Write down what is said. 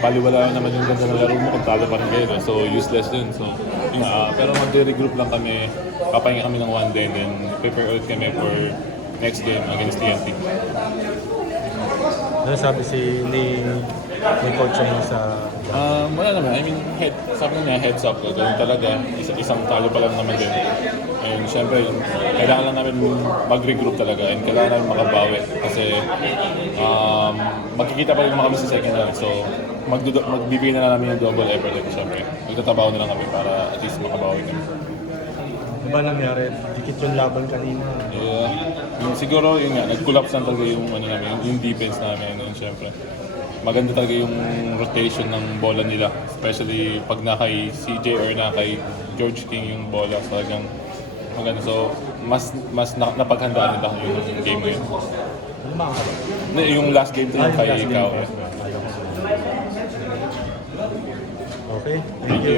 baliwala naman yung ganda ng laro mo kung talo pa rin kayo. No? So, useless din. So, pero mag-regroup lang kami, papahinga kami ng one day, and then prepare ulit kami for next game against TNT. Ano sabi ni coach mo sa... Wala naman. I mean, sabi niya, heads up. Ganun talaga. Isang talo pa lang naman din. And syempre, kailangan lang namin mag-regroup talaga and kailangan namin makabawi. Kasi magkikita pa rin naman kami sa second round. So, magbibigay na namin yung double effort. Syempre, magtatabaho na lang kami para at least makabawi kami. Ano ba nangyari? Dikit yung laban kanina. Yeah. Siguro yun nga, nag-collapse lang talaga yung, yung defense namin. And syempre, maganda talaga yung rotation ng bola nila. Especially pag na kay CJ or na kay George King yung bola. So, talagang maganda. So, mas napaghandaan nila yung game ngayon. Ano ba ang Yung last game to yung kay Ikaw. Okay, Thank you.